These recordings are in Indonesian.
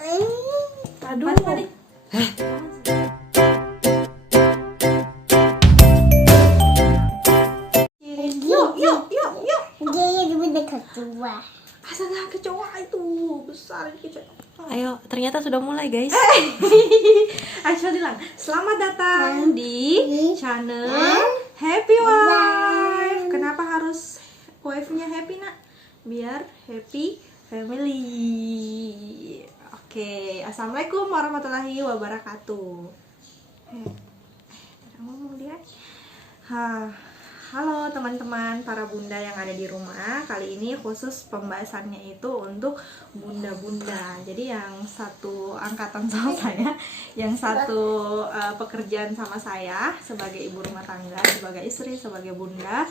Aduh. Padi. Yuk. Dia gede kecoa. Astaga, kecoa itu besar kecoa. Ayo, ternyata sudah mulai guys. Ayo bilang, selamat datang di channel Happy Wife. Kenapa harus wife-nya happy nak? Biar happy family. Oke, assalamualaikum warahmatullahi wabarakatuh. Ngomong dia. Halo teman-teman para bunda yang ada di rumah. Kali ini khusus pembahasannya itu untuk bunda-bunda. Jadi yang satu angkatan sama saya, yang satu pekerjaan sama saya sebagai ibu rumah tangga, sebagai istri, sebagai bunda.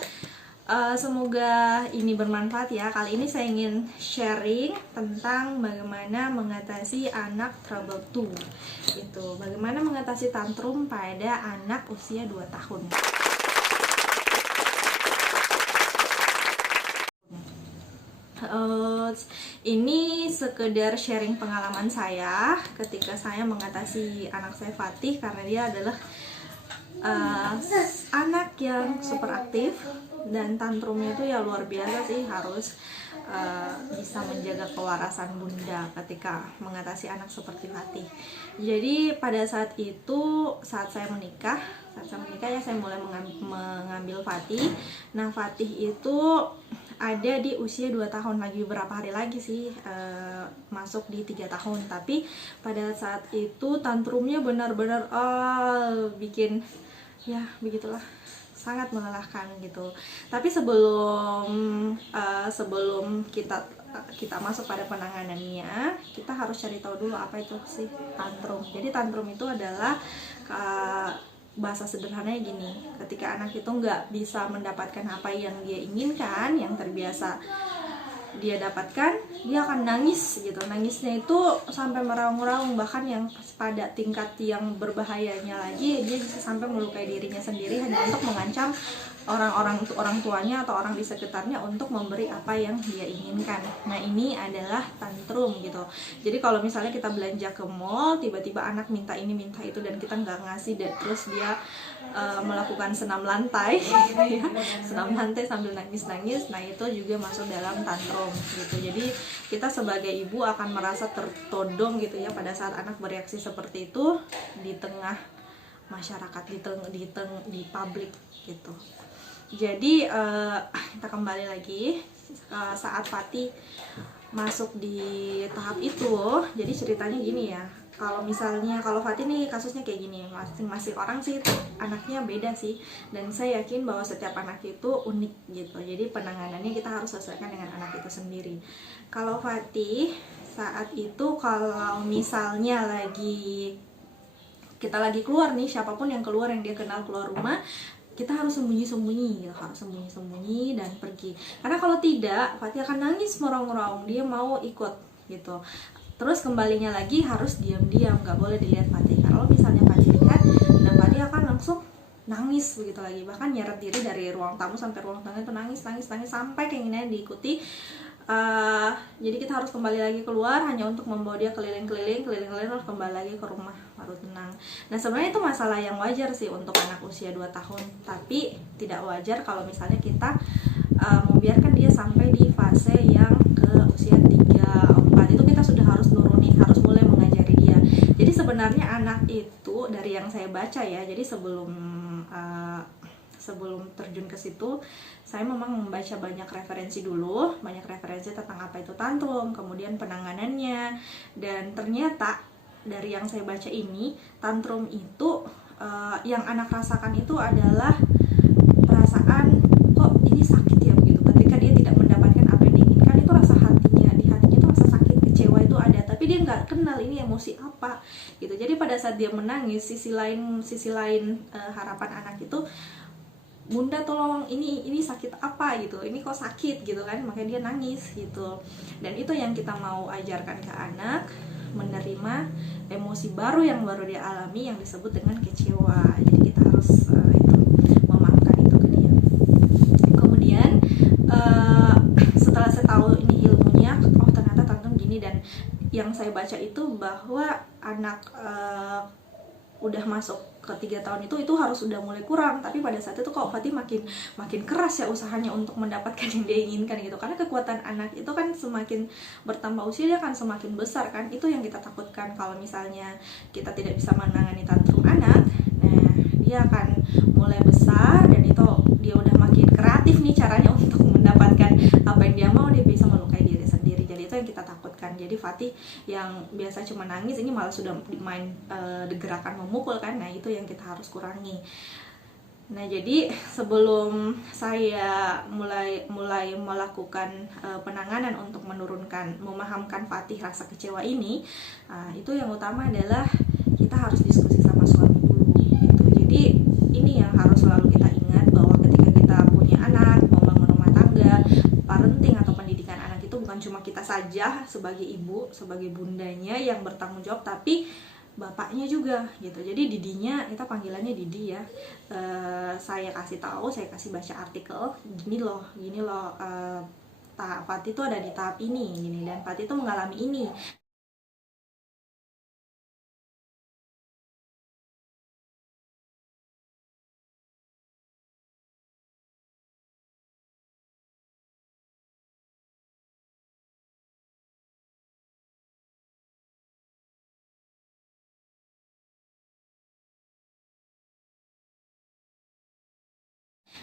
Semoga ini bermanfaat ya. Kali ini saya ingin sharing tentang bagaimana mengatasi anak trouble 2. Itu bagaimana mengatasi tantrum pada anak usia 2 tahun. Ini sekedar sharing pengalaman saya ketika saya mengatasi anak saya Fatih, karena dia adalah anak yang super aktif dan tantrumnya itu ya luar biasa sih. Harus bisa menjaga kewarasan bunda ketika mengatasi anak seperti Fatih. Jadi pada saat itu, saat saya menikah ya, saya mulai mengambil Fatih. Nah, Fatih itu ada di usia 2 tahun, lagi beberapa hari lagi sih masuk di 3 tahun. Tapi pada saat itu tantrumnya benar-benar bikin ya begitulah, sangat melelahkan gitu. Tapi sebelum kita masuk pada penanganannya, kita harus cari tahu dulu apa itu sih tantrum. Jadi tantrum itu adalah bahasa sederhananya gini, ketika anak itu nggak bisa mendapatkan apa yang dia inginkan, yang terbiasa dia dapatkan, dia akan nangis gitu. Nangisnya itu sampai meraung-raung, bahkan yang pada tingkat yang berbahayanya lagi, dia bisa sampai melukai dirinya sendiri hanya untuk mengancam orang tuanya atau orang di sekitarnya untuk memberi apa yang dia inginkan. Nah, ini adalah tantrum gitu. Jadi kalau misalnya kita belanja ke mall, tiba-tiba anak minta ini minta itu dan kita nggak ngasih, dan terus dia melakukan senam lantai gitu ya, senam lantai sambil nangis-nangis, nah itu juga masuk dalam tantrum gitu. Jadi kita sebagai ibu akan merasa tertodong gitu ya pada saat anak bereaksi seperti itu di tengah masyarakat, di publik gitu. Jadi kita kembali lagi saat Fatih masuk di tahap itu. Jadi ceritanya gini ya, kalau Fatih nih kasusnya kayak gini, masing-masing orang sih anaknya beda sih, dan saya yakin bahwa setiap anak itu unik gitu. Jadi penanganannya kita harus sesuaikan dengan anak itu sendiri. Kalau Fatih saat itu, kalau misalnya kita lagi keluar nih, siapapun yang keluar, yang dia kenal keluar rumah, kita harus sembunyi-sembunyi gitu, harus sembunyi-sembunyi dan pergi. Karena kalau tidak, Fatih akan nangis meraung-raung, dia mau ikut gitu. Terus kembalinya lagi harus diam-diam, nggak boleh dilihat Fatih. Kalau misalnya Fatih lihat, dan Fatih akan langsung nangis begitu lagi, bahkan nyeret diri dari ruang tamu sampai ruang tengah itu nangis sampai keinginannya diikuti. Jadi kita harus kembali lagi keluar hanya untuk membawa dia keliling-keliling harus kembali lagi ke rumah baru tenang. Nah, sebenarnya itu masalah yang wajar sih untuk anak usia 2 tahun, tapi tidak wajar kalau misalnya kita membiarkan dia sampai di fase yang ke usia 3, 4. Itu kita sudah harus nurunin, harus mulai mengajari dia. Jadi sebenarnya anak itu, dari yang saya baca ya, jadi sebelum terjun ke situ, saya memang membaca banyak referensi tentang apa itu tantrum, kemudian penanganannya, dan ternyata dari yang saya baca ini, tantrum itu yang anak rasakan itu adalah perasaan kok ini sakit ya begitu. Ketika dia tidak mendapatkan apa yang diinginkan, itu rasa di hatinya itu rasa sakit, kecewa itu ada, tapi dia nggak kenal ini emosi apa gitu. Jadi pada saat dia menangis, sisi lain harapan anak itu, bunda tolong, ini sakit apa gitu, ini kok sakit gitu kan, makanya dia nangis gitu. Dan itu yang kita mau ajarkan ke anak, menerima emosi baru yang baru dia alami, yang disebut dengan kecewa. Jadi kita harus memaafkan itu ke dia. Kemudian setelah saya tahu ini ilmunya, oh ternyata tantrum gini, dan yang saya baca itu bahwa anak udah masuk ke 3 tahun itu harus udah mulai kurang. Tapi pada saat itu kok Fatih makin keras ya usahanya untuk mendapatkan yang dia inginkan gitu, karena kekuatan anak itu kan semakin bertambah usia dia kan semakin besar kan. Itu yang kita takutkan, kalau misalnya kita tidak bisa menangani tantrum anak, nah dia akan mulai besar dan itu dia udah makin kreatif nih caranya untuk mendapatkan apa yang dia mau, dia bisa melukai diri sendiri. Jadi itu yang kita takutkan. Jadi Fatih yang biasa cuma nangis ini malah sudah main gerakan memukul kan. Nah itu yang kita harus kurangi. Nah jadi sebelum saya mulai melakukan penanganan untuk memahamkan Fatih rasa kecewa ini, itu yang utama adalah kita harus diskusi sama suami dulu gitu. Jadi ini yang harus selalu kita ingat, bahwa ketika kita punya anak, membangun rumah tangga, parenting atau pendidikan anak itu bukan cuma kita saja sebagai ibu, sebagai bundanya yang bertanggung jawab, tapi bapaknya juga gitu. Jadi didinya, kita panggilannya Didi ya. Saya kasih baca artikel gini loh, Fatih itu ada di tahap ini gini, dan Fatih itu mengalami ini.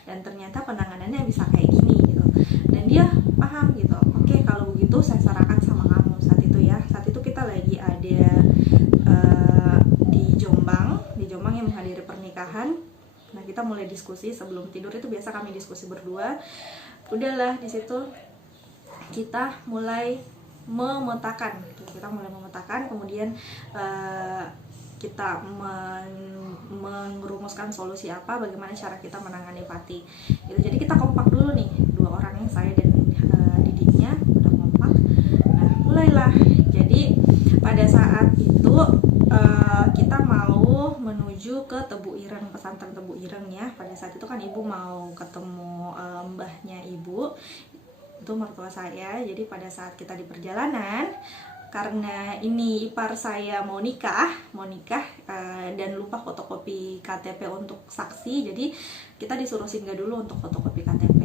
Dan ternyata penanganannya bisa kayak gini gitu, dan dia paham gitu. Oke, kalau begitu saya sarankan sama kamu saat itu ya. Saat itu kita lagi ada di Jombang yang menghadiri pernikahan. Nah kita mulai diskusi sebelum tidur, itu biasa kami diskusi berdua. Udahlah di situ kita mulai memetakan gitu. Kemudian kita merumuskan solusi apa, bagaimana cara kita menangani Fatih gitu. Jadi kita kompak dulu nih, 2 orangnya, saya dan Didinya udah kompak. Nah mulailah. Jadi pada saat itu kita mau menuju ke Tebu Ireng, pesantren Tebu Ireng ya. Pada saat itu kan ibu mau ketemu mbahnya ibu, itu mertua saya. Jadi pada saat kita di perjalanan, karena ini ipar saya mau nikah dan lupa fotokopi KTP untuk saksi, jadi kita disuruh singgah dulu untuk fotokopi KTP.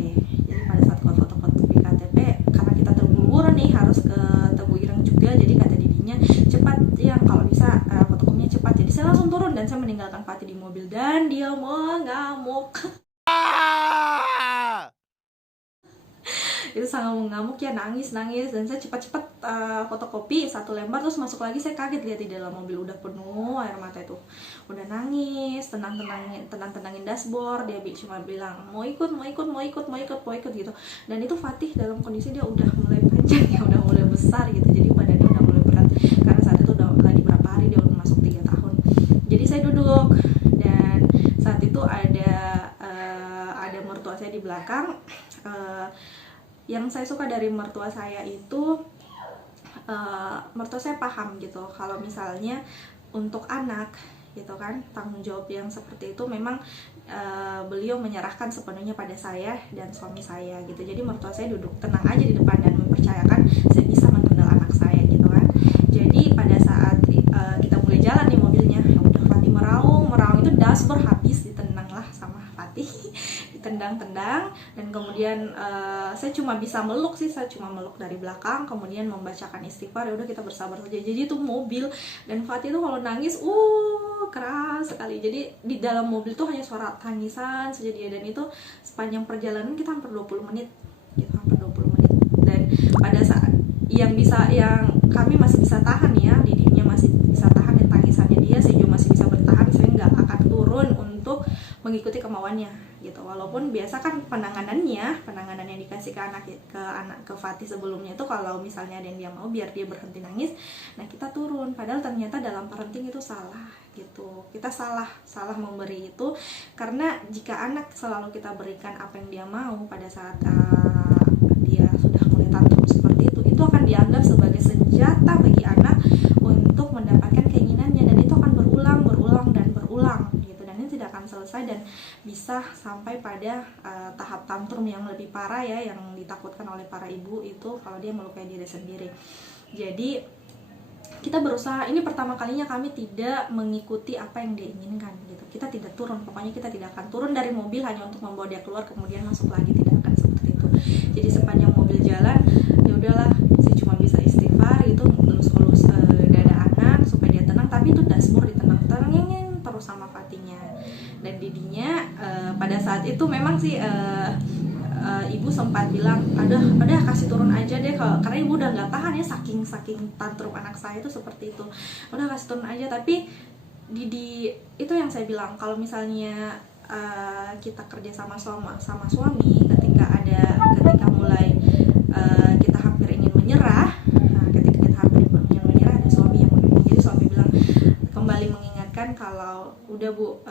Jadi pada saat fotokopi KTP, karena kita terburu-buru nih harus ke Tebu Ireng juga, jadi kata Didinya, cepat yang kalau bisa fotokopinya cepat. Jadi saya langsung turun dan saya meninggalkan Fatih di mobil dan dia mengamuk. Itu sangat mengamuk ya, nangis, dan saya cepat-cepat fotokopi 1 lembar, terus masuk lagi. Saya kaget lihat di dalam mobil udah penuh air mata, itu udah nangis, tenangin dashboard. Dia cuma bilang mau ikut gitu. Dan itu Fatih dalam kondisi dia udah mulai panjang ya, udah mulai besar gitu, jadi badannya udah mulai berat, karena saat itu udah lagi berapa hari dia udah masuk 3 tahun. Jadi saya duduk, dan saat itu ada mertua saya di belakang. Yang saya suka dari mertua saya itu mertua saya paham gitu, kalau misalnya untuk anak gitu kan, tanggung jawab yang seperti itu memang beliau menyerahkan sepenuhnya pada saya dan suami saya gitu. Jadi mertua saya duduk tenang aja di depan dan mempercayakan saya bisa mengendal anak saya gitu kan. Jadi pada saat kita mulai jalan di mobilnya, udah Fatih meraung itu dashboard habis ditendang lah sama Fatih. Ditendang, dan kemudian saya cuma bisa meluk dari belakang, kemudian membacakan istighfar. Ya udah kita bersabar saja. Jadi itu mobil, dan Fatih itu kalau nangis keras sekali. Jadi di dalam mobil tuh hanya suara tangisan saja dia, dan itu sepanjang perjalanan kita hampir 20 menit gitu, dan pada saat yang kami masih bisa tahan ya, Didinya masih bisa tahan dan tangisannya dia, saya juga masih bisa bertahan. Saya nggak akan turun untuk mengikuti kemauannya gitu. Walaupun biasa kan penanganan yang dikasih ke Fatih sebelumnya itu, kalau misalnya ada yang dia mau biar dia berhenti nangis, nah kita turun. Padahal ternyata dalam parenting itu salah gitu. Kita salah memberi itu, karena jika anak selalu kita berikan apa yang dia mau pada saat dia sudah mulai tantrum seperti itu akan dianggap sebagai senjata bagi anak untuk mendapatkan keinginannya, dan itu akan berulang gitu, dan ini tidak akan selesai dan bisa sampai pada tahap tantrum yang lebih parah ya, yang ditakutkan oleh para ibu itu kalau dia melukai diri sendiri. Jadi kita berusaha, ini pertama kalinya kami tidak mengikuti apa yang dia inginkan gitu. Kita tidak turun, pokoknya kita tidak akan turun dari mobil hanya untuk membawa dia keluar kemudian masuk lagi, tidak akan seperti itu. Jadi sepanjang mobil jalan ya udahlah, saya cuma bisa istighfar itu, ngelus-ngelus dada anak supaya dia tenang, tapi itu dashboard ditenang-tenangin terus sama Fatinya dan Didinya. Pada saat itu memang sih ibu sempat bilang, ada kasih turun aja deh, karena ibu udah nggak tahan ya, saking tantrum anak saya itu seperti itu, udah kasih turun aja. Tapi Didi itu yang saya bilang, kalau misalnya kita kerja sama suami, ketika mulai kita hampir ingin menyerah, ketika kita hampir ingin menyerah, ada suami yang mendukung. Jadi suami bilang, kembali mengingatkan kalau udah Bu,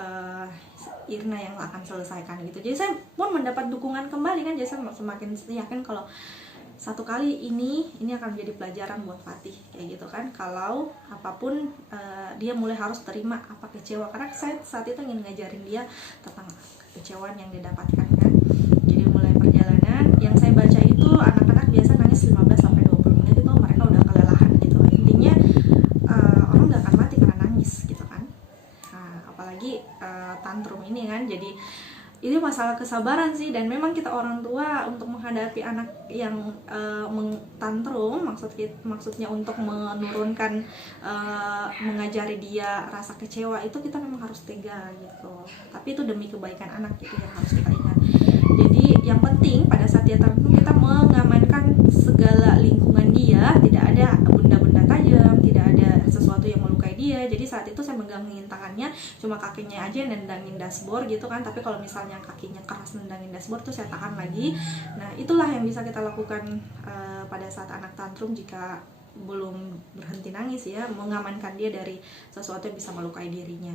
Irna yang akan selesaikan gitu. Jadi saya pun mendapat dukungan kembali kan, jadi saya semakin yakin kalau satu kali ini akan menjadi pelajaran buat Fatih kayak gitu kan. Kalau apapun dia mulai harus terima apa kecewa, karena saya saat itu ingin ngajarin dia tentang kekecewaan yang dia dapatkan kan. Jadi mulai perjalanan yang saya baca itu, anak-anak biasa nangis 15-20 menit itu mereka udah kelelahan gitu. Intinya orang nggak akan mati karena nangis gitu kan. Apalagi tantrum ini kan. Jadi ini masalah kesabaran sih, dan memang kita orang tua untuk menghadapi anak yang tantrum, maksudnya untuk menurunkan, mengajari dia rasa kecewa itu kita memang harus tega gitu. Tapi itu demi kebaikan anak, itu yang harus kita ingat. Jadi yang penting pada saat dia tantrum, kita mengamankan segala lingkungan dia, tidak ada benda-benda tajam, tidak ada sesuatu yang melukai dia. Jadi saat itu saya megangin tangannya, cuma kakinya aja nendangin dashboard gitu kan. Tapi kalau misalnya kakinya keras nendangin dashboard tuh saya tahan lagi. Nah itulah yang bisa kita lakukan pada saat anak tantrum jika belum berhenti nangis ya, mengamankan dia dari sesuatu yang bisa melukai dirinya.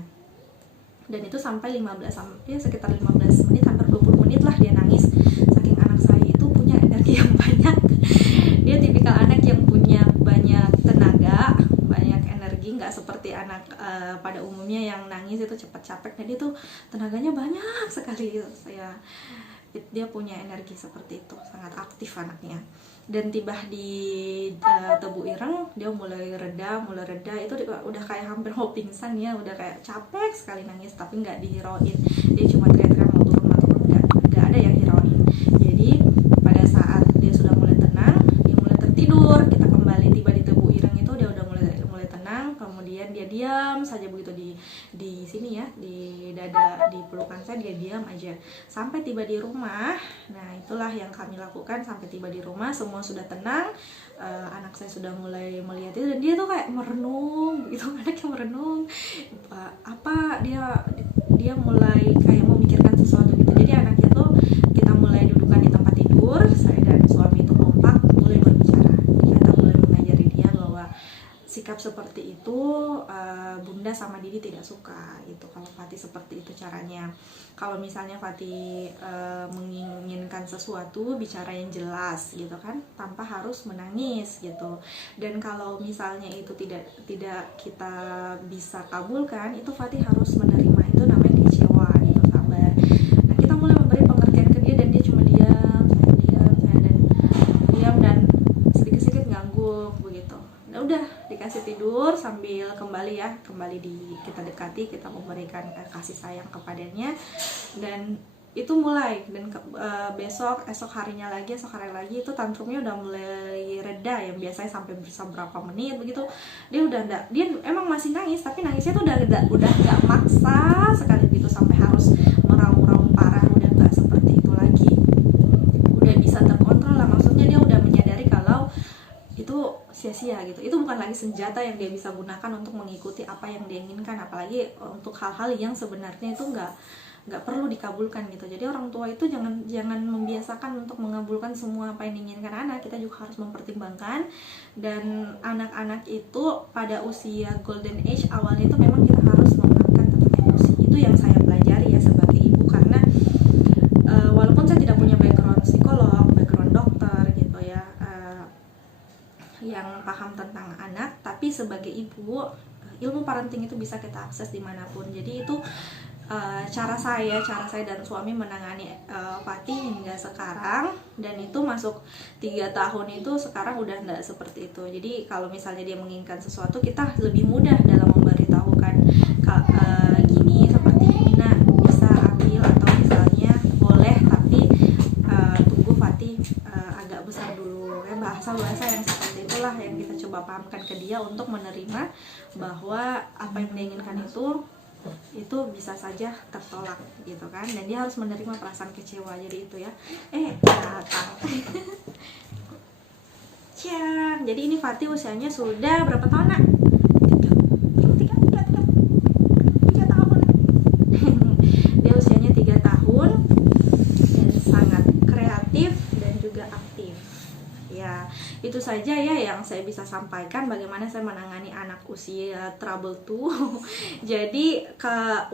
Dan itu sampai sekitar 15 menit hampir 20 menit lah dia nangis, saking anak saya itu punya energi yang banyak. Dia tipikal anak yang punya banyak tenaga, banyak energi, nggak seperti anak pada umumnya yang nangis itu cepat capek. Jadi itu tenaganya banyak sekali. Dia punya energi seperti itu, sangat aktif anaknya. Dan tiba di Tebu Ireng dia mulai reda, itu udah kayak hampir mau pingsan ya, udah kayak capek sekali nangis, tapi nggak dihirauin. Dia cuma teriak-teriak mau turun, nggak ada yang hirauin. Jadi pada saat dia sudah mulai tenang, dia mulai tertidur, kita kembali tiba di Tebu Ireng itu dia udah mulai tenang. Kemudian dia diam saja begitu di sini ya, di dada, di pelukan saya, dia diam aja sampai tiba di rumah. Nah itulah yang kami lakukan. Sampai tiba di rumah semua sudah tenang, anak saya sudah mulai melihat itu, dan dia tuh kayak merenung gitu, anak yang merenung dia mulai kayak memikirkan sesuatu gitu. Jadi anaknya tuh kita mulai dudukan di tempat tidur, saya dan suami itu kompak mulai berbicara. Kita mulai mengajari dia bahwa sikap seperti itu Bunda sama Didi tidak suka itu kalau Fatih seperti itu caranya. Kalau misalnya Fatih menginginkan sesuatu, bicara yang jelas gitu kan, tanpa harus menangis gitu. Dan kalau misalnya itu tidak kita bisa kabulkan, itu Fatih harus menerima, itu namanya kecewa gitu, sabar. Nah kita mulai memberi pengertian ke dia, dan dia cuma diam dan sedikit-sedikit ngangguk begitu. Nah udah dikasih tidur sambil kembali kita dekati, kita memberikan kasih sayang kepadanya. Dan itu mulai, dan esok hari lagi itu tantrumnya udah mulai reda, yang biasanya sampai berapa menit begitu. Dia emang masih nangis, tapi nangisnya tuh udah nggak maksa sekali gitu sampai harus meraung-raung parah, udah nggak seperti itu lagi, udah bisa terkontrol lah. Maksudnya dia udah menyadari kalau itu sia-sia gitu, itu bukan lagi senjata yang dia bisa gunakan untuk mengikuti apa yang dia inginkan, apalagi untuk hal-hal yang sebenarnya itu nggak perlu dikabulkan gitu. Jadi orang tua itu jangan membiasakan untuk mengabulkan semua apa yang diinginkan anak. Kita juga harus mempertimbangkan. Dan anak-anak itu pada usia golden age awalnya itu memang kita harus mengangkat tentang emosi. Itu yang saya pelajari ya sebagai ibu, karena walaupun saya tidak punya background psikolog, background dokter gitu ya, yang paham tentang anak, tapi sebagai ibu ilmu parenting itu bisa kita akses dimanapun. Jadi itu cara saya dan suami menangani Fatih hingga sekarang, dan itu masuk 3 tahun itu sekarang udah enggak seperti itu. Jadi kalau misalnya dia menginginkan sesuatu, kita lebih mudah dalam memberitahukan gini, seperti ini nak, bisa ambil, atau misalnya boleh tapi tunggu Fatih agak besar dulu. Bahasa-bahasa yang seperti itulah yang kita coba pahamkan ke dia untuk menerima bahwa apa yang dia inginkan itu bisa saja tertolak gitu kan, dan dia harus menerima perasaan kecewa. Jadi itu ya datang. Cian. Jadi ini Fatih usianya sudah berapa tahun nak? 3 tahun. Dia usianya 3 tahun dan sangat kreatif dan juga aktif. Ya, itu saja ya yang saya bisa sampaikan bagaimana saya menangani anak usia trouble 2. Jadi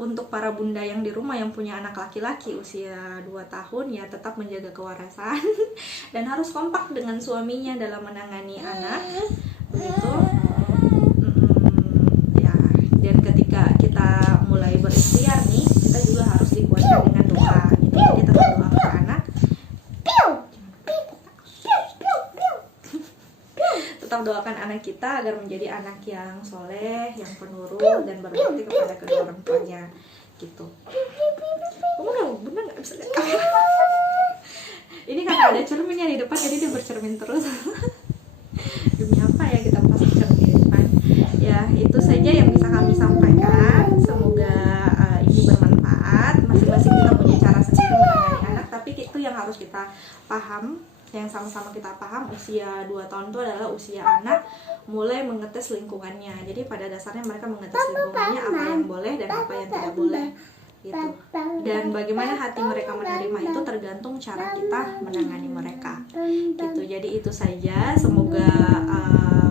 untuk para bunda yang di rumah yang punya anak laki-laki usia 2 tahun, ya tetap menjaga kewarasan dan harus kompak dengan suaminya dalam menangani anak. Begitu. Ya, dan ketika kita mulai berikhtiar nih, kita juga harus dikuatkan dengan doa gitu. Jadi tetap doakan anak. Tetap doakan anak kita agar menjadi anak yang soleh, yang penurut dan berbakti kepada kedua orang tuanya gitu. Kamu bener nggak bisa lihat kamera? Ini karena ada cerminnya di depan, jadi dia bercermin terus. Demi apa ya kita pasang cermin di depan? Ya itu saja yang bisa kami sampaikan. Semoga ini bermanfaat. Masing-masing kita punya cara sendiri menangani anak, tapi itu yang harus kita paham. Yang sama-sama kita paham, usia 2 tahun itu adalah usia anak mulai mengetes lingkungannya. Jadi pada dasarnya mereka mengetes lingkungannya, apa yang boleh dan apa yang tidak boleh gitu. Dan bagaimana hati mereka menerima itu tergantung cara kita menangani mereka gitu. Jadi itu saja. Semoga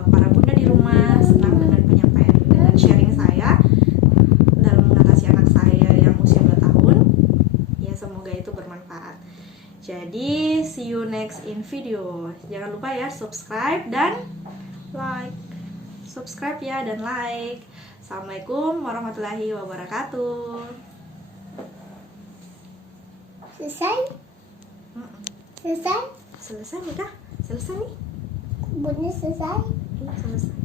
para bunda di rumah senang dengan penyampaian, dengan sharing saya dalam mengatasi anak saya yang usia 2 tahun. Ya semoga itu bermanfaat. Jadi see you next in video. Jangan lupa ya subscribe dan like. Subscribe ya dan like. Assalamualaikum warahmatullahi wabarakatuh. Selesai? Selesai? Selesai nih kah? Selesai nih? Bunyi selesai? Iya selesai.